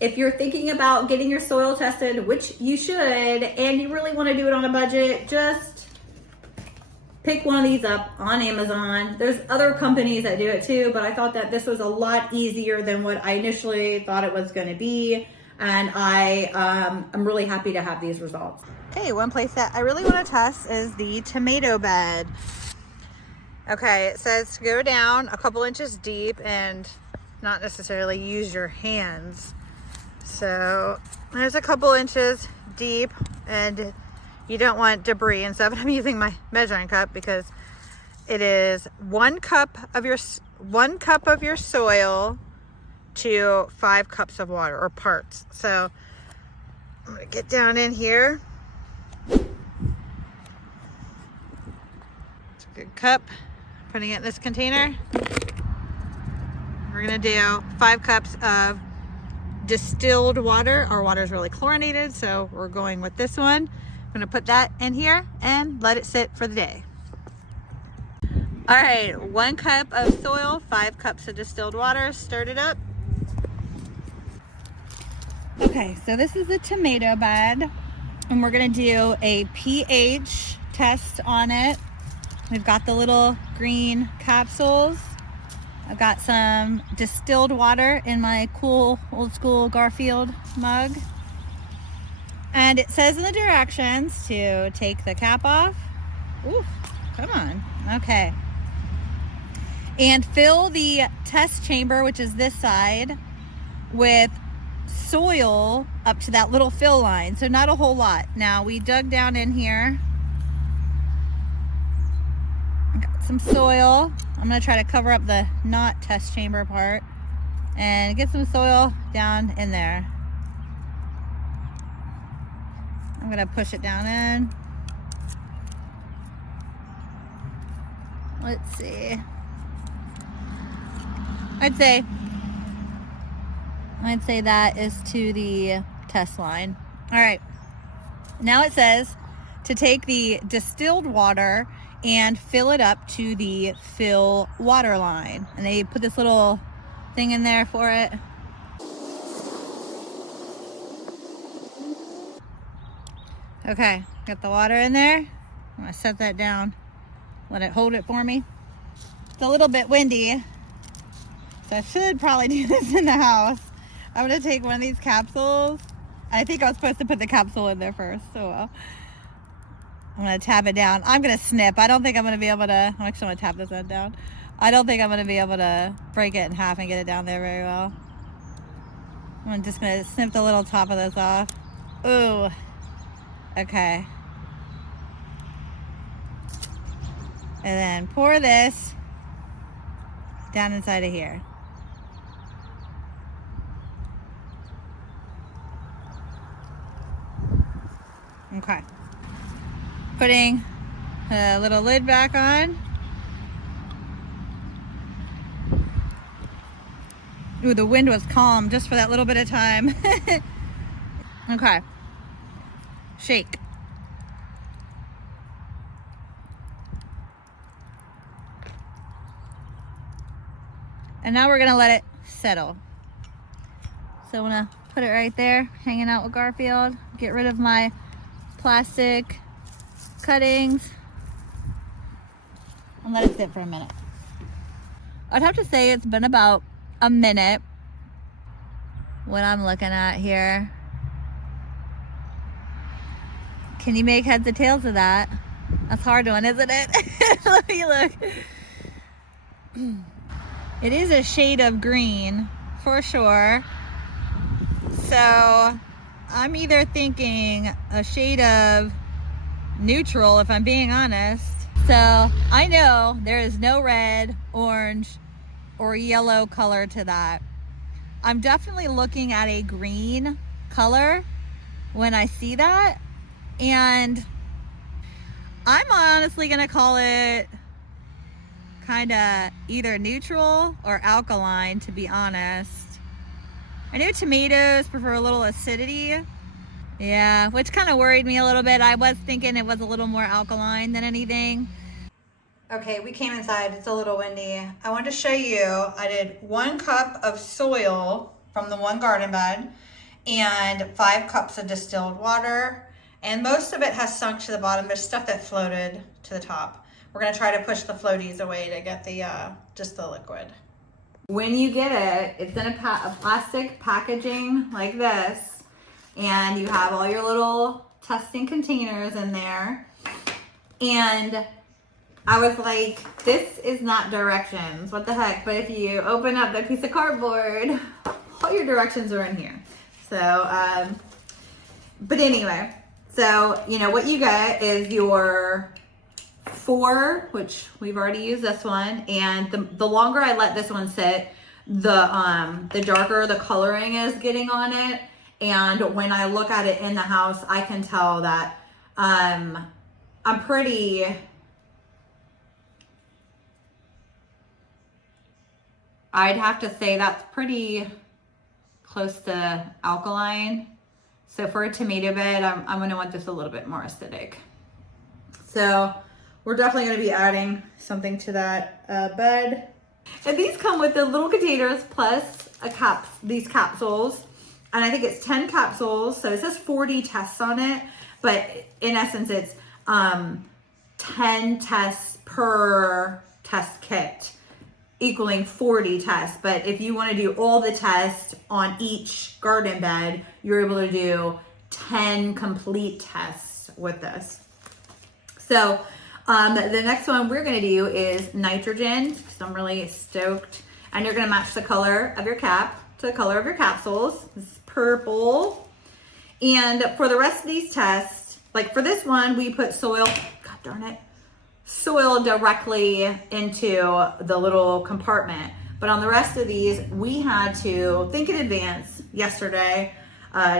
if you're thinking about getting your soil tested, which you should, and you really want to do it on a budget, just pick one of these up on Amazon. There's other companies that do it too, but I thought that this was a lot easier than what I initially thought it was going to be. And I'm really happy to have these results. Okay, one place that I really want to test is the tomato bed. Okay, it says to go down a couple inches deep and not necessarily use your hands. So there's a couple inches deep, and you don't want debris and stuff. I'm using my measuring cup because it is 1 cup of your soil to 5 cups of water, or parts. So I'm gonna get down in here. It's a good cup. Putting it in this container. We're gonna do 5 cups of distilled water. Our water is really chlorinated, so we're going with this one. I'm gonna put that in here and let it sit for the day. All right, 1 cup of soil, 5 cups of distilled water. Stirred it up. Okay, so this is the tomato bed, and we're gonna do a pH test on it. We've got the little green capsules. I've got some distilled water in my cool old school Garfield mug. And it says in the directions to take the cap off. Ooh, come on. Okay. And fill the test chamber, which is this side, with soil up to that little fill line. So not a whole lot. Now we dug down in here. Got some soil. I'm gonna try to cover up the not test chamber part and get some soil down in there. I'm gonna push it down in. Let's see. I'd say that is to the test line. All right. Now it says to take the distilled water and fill it up to the fill water line. And they put this little thing in there for it. Okay, got the water in there. I'm gonna set that down. Let it hold it for me. It's a little bit windy, so I should probably do this in the house. I'm gonna take one of these capsules. I think I was supposed to put the capsule in there first, so well. I'm gonna tap it down. I'm gonna snip. I don't think I'm gonna be able to, I'm actually gonna tap this end down. I don't think I'm gonna be able to break it in half and get it down there very well. I'm just gonna snip the little top of this off. Ooh, okay. And then pour this down inside of here. Okay. Putting a little lid back on. Ooh, the wind was calm just for that little bit of time. Okay. Shake. And now we're gonna let it settle. So I'm gonna put it right there, hanging out with Garfield. Get rid of my plastic cuttings and let it sit for a minute. I'd have to say it's been about a minute. What I'm looking at here. Can you make heads or tails of that? That's a hard one, isn't it? Let me look. It is a shade of green for sure. So I'm either thinking a shade of neutral, if I'm being honest. So I know there is no red, orange, or yellow color to that. I'm definitely looking at a green color when I see that. And I'm honestly gonna call it kind of either neutral or alkaline, to be honest. I know tomatoes prefer a little acidity. Yeah, which kind of worried me a little bit. I was thinking it was a little more alkaline than anything. Okay, we came inside. It's a little windy. I wanted to show you, I did 1 cup of soil from the one garden bed, and 5 cups of distilled water. And most of it has sunk to the bottom. There's stuff that floated to the top. We're gonna try to push the floaties away to get the just the liquid. When you get it, it's in a plastic packaging like this, and you have all your little testing containers in there. And I was like, this is not directions, what the heck? But if you open up that piece of cardboard, all your directions are in here. So, but anyway, so, you know, what you get is your 4, which we've already used this one, and the longer I let this one sit, the darker the coloring is getting on it. And when I look at it in the house, I can tell that I'm pretty, I'd have to say that's pretty close to alkaline. So for a tomato bed, I'm gonna want this a little bit more acidic. So we're definitely gonna be adding something to that bed. And these come with the little containers plus these capsules. And I think it's 10 capsules. So it says 40 tests on it, but in essence, it's 10 tests per test kit, equaling 40 tests. But if you want to do all the tests on each garden bed, you're able to do 10 complete tests with this. So the next one we're going to do is nitrogen, because I'm really stoked. And you're going to match the color of your cap to the color of your capsules. This is purple. And for the rest of these tests, like for this one, we put soil, God darn it, soil directly into the little compartment. But on the rest of these, we had to think in advance yesterday,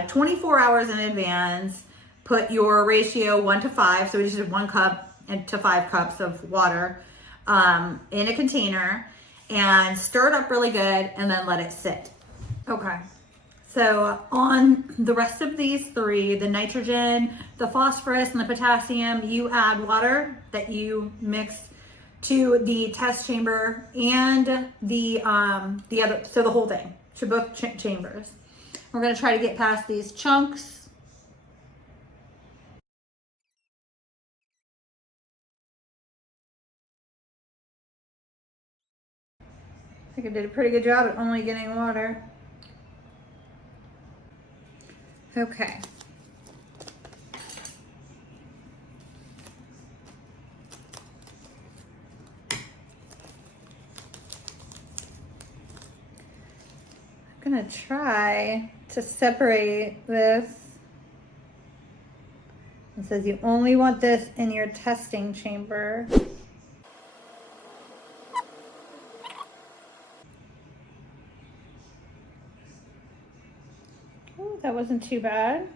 24 hours in advance, put your ratio 1 to 5. So we just did 1 cup to 5 cups of water in a container and stir it up really good and then let it sit. Okay. So on the rest of these 3, the nitrogen, the phosphorus, and the potassium, you add water that you mixed to the test chamber and the other, so the whole thing, to both chambers. We're gonna try to get past these chunks. I think I did a pretty good job at only getting water. Okay. I'm gonna try to separate this. It says you only want this in your testing chamber. Oh, that wasn't too bad.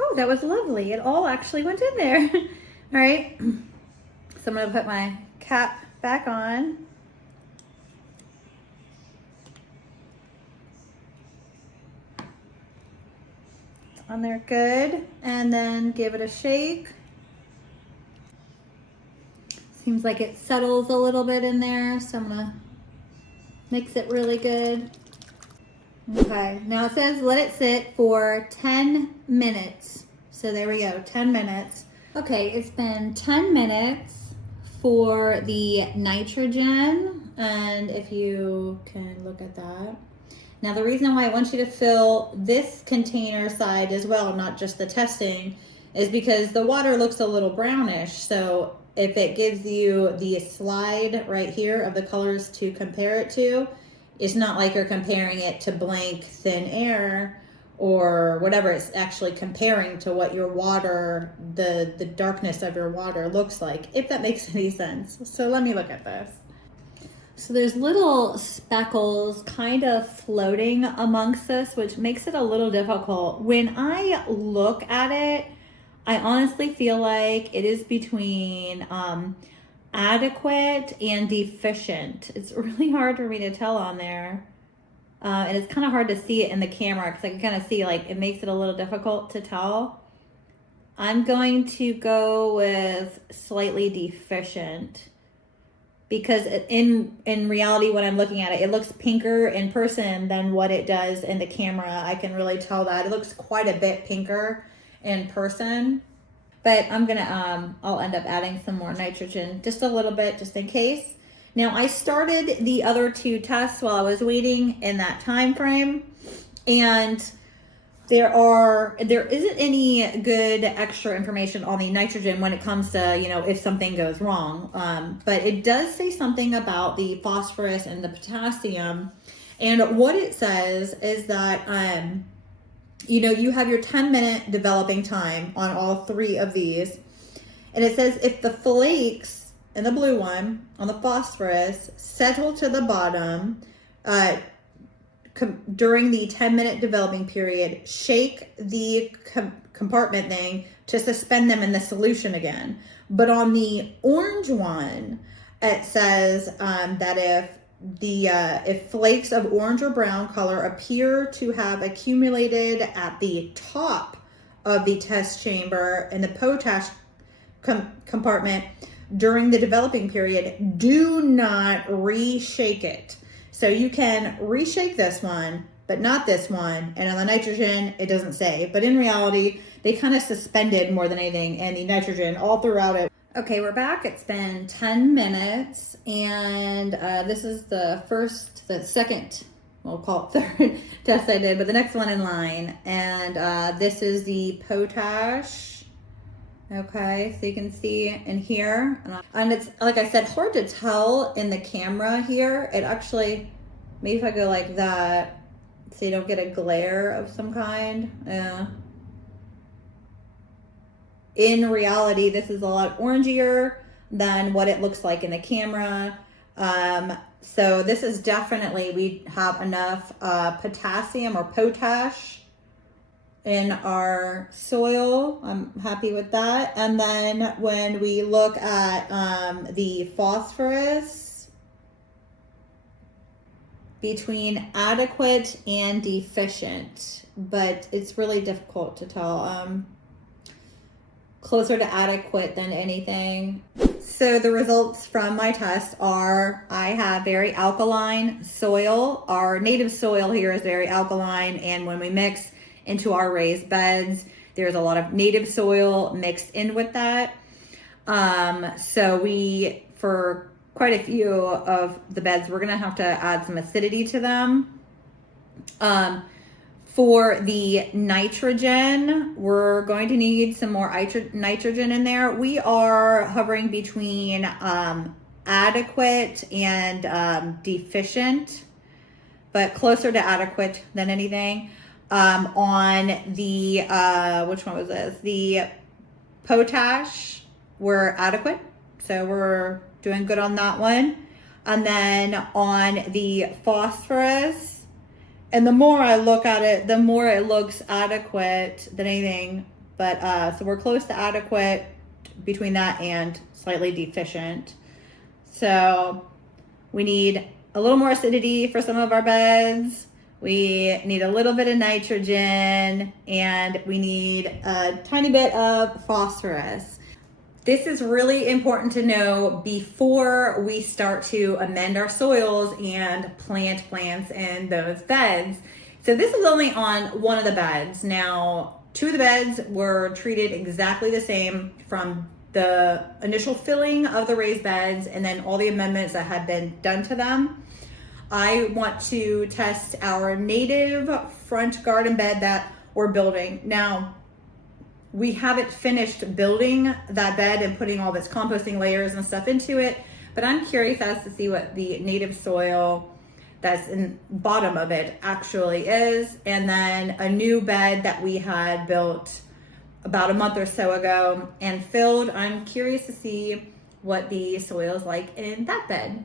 Oh, that was lovely. It all actually went in there. All right. So I'm gonna put my cap back on. On there good, and then give it a shake. Seems like it settles a little bit in there, so I'm gonna mix it really good. Okay, now it says let it sit for 10 minutes. So there we go, 10 minutes. Okay, it's been 10 minutes for the nitrogen, and if you can look at that. Now the reason why I want you to fill this container side as well, not just the testing, is because the water looks a little brownish. So if it gives you the slide right here of the colors to compare it to, it's not like you're comparing it to blank thin air or whatever. It's actually comparing to what your water, the darkness of your water looks like, if that makes any sense. So let me look at this. So there's little speckles kind of floating amongst this, which makes it a little difficult. When I look at it, I honestly feel like it is between adequate and deficient. It's really hard for me to tell on there. And it's kind of hard to see it in the camera because I can kind of see like it makes it a little difficult to tell. I'm going to go with slightly deficient. because in reality, when I'm looking at it, it looks pinker in person than what it does in the camera. I can really tell that. It looks quite a bit pinker in person. But I'm gonna, I'll end up adding some more nitrogen, just a little bit, just in case. Now, I started the other two tests while I was waiting in that time frame, and there isn't any good extra information on the nitrogen when it comes to, you know, if something goes wrong. But it does say something about the phosphorus and the potassium. And what it says is that, you know, you have your 10-minute developing time on all three of these. And it says if the flakes in the blue one on the phosphorus settle to the bottom, during the 10-minute developing period, shake the compartment thing to suspend them in the solution again. But on the orange one, it says that if flakes of orange or brown color appear to have accumulated at the top of the test chamber in the potash compartment during the developing period, do not reshake it. So you can reshake this one, but not this one. And on the nitrogen, it doesn't say. But in reality, they kind of suspended more than anything, and the nitrogen all throughout it. Okay, we're back. It's been 10 minutes, and this is the second, we'll call it third test I did, but the next one in line. And this is the potash. Okay, so you can see in here, and it's, like I said, hard to tell in the camera here. It actually, maybe if I go like that, so you don't get a glare of some kind. In reality, this is a lot orangier than what it looks like in the camera. So this is definitely, we have enough potassium or potash in our soil. I'm happy with that. And then when we look at the phosphorus, between adequate and deficient, but it's really difficult to tell. Closer to adequate than anything. So the results from my test are, I have very alkaline soil. Our native soil here is very alkaline, and when we mix into our raised beds, there's a lot of native soil mixed in with that. So for quite a few of the beds, we're gonna have to add some acidity to them. For the nitrogen, we're going to need some more nitrogen in there. We are hovering between adequate and deficient, but closer to adequate than anything. On the, which one was this? The potash, we're adequate. So we're doing good on that one. And then on the phosphorus, and the more I look at it, the more it looks adequate than anything. But so we're close to adequate between that and slightly deficient. So we need a little more acidity for some of our beds. We need a little bit of nitrogen, and we need a tiny bit of phosphorus. This is really important to know before we start to amend our soils and plant plants in those beds. So this is only on one of the beds. Now, two of the beds were treated exactly the same from the initial filling of the raised beds and then all the amendments that had been done to them. I want to test our native front garden bed that we're building. Now, we haven't finished building that bed and putting all this composting layers and stuff into it, but I'm curious as to see what the native soil that's in bottom of it actually is. And then a new bed that we had built about a month or so ago and filled. I'm curious to see what the soil is like in that bed.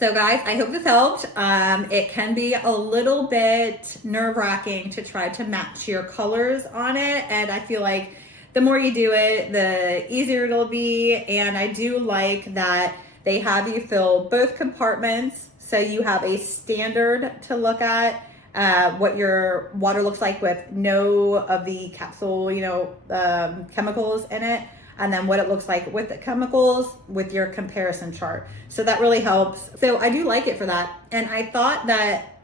So guys, I hope this helped. It can be a little bit nerve-wracking to try to match your colors on it. And I feel like the more you do it, the easier it'll be. And I do like that they have you fill both compartments. So you have a standard to look at what your water looks like with no of the capsule, chemicals in it. and then what it looks like with the chemicals with your comparison chart. So that really helps. So I do like it for that. And I thought that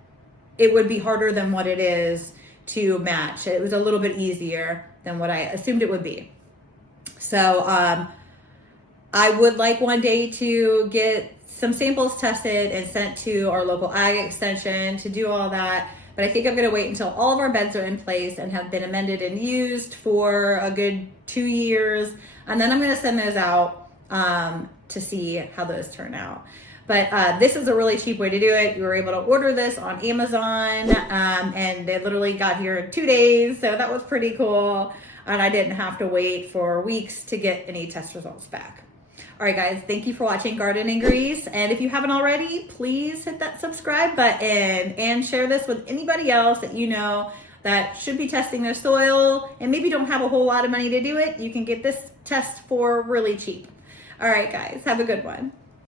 it would be harder than what it is to match. It was a little bit easier than what I assumed it would be. So I would like one day to get some samples tested and sent to our local ag extension to do all that. But I think I'm gonna wait until all of our beds are in place and have been amended and used for a good 2 years. And then I'm gonna send those out to see how those turn out. But this is a really cheap way to do it. You were able to order this on Amazon and it literally got here in 2 days. So that was pretty cool. And I didn't have to wait for weeks to get any test results back. All right, guys, thank you for watching Garden and Grease. And if you haven't already, please hit that subscribe button and share this with anybody else that you know that should be testing their soil and maybe don't have a whole lot of money to do it. You can get this test for really cheap. All right, guys, have a good one.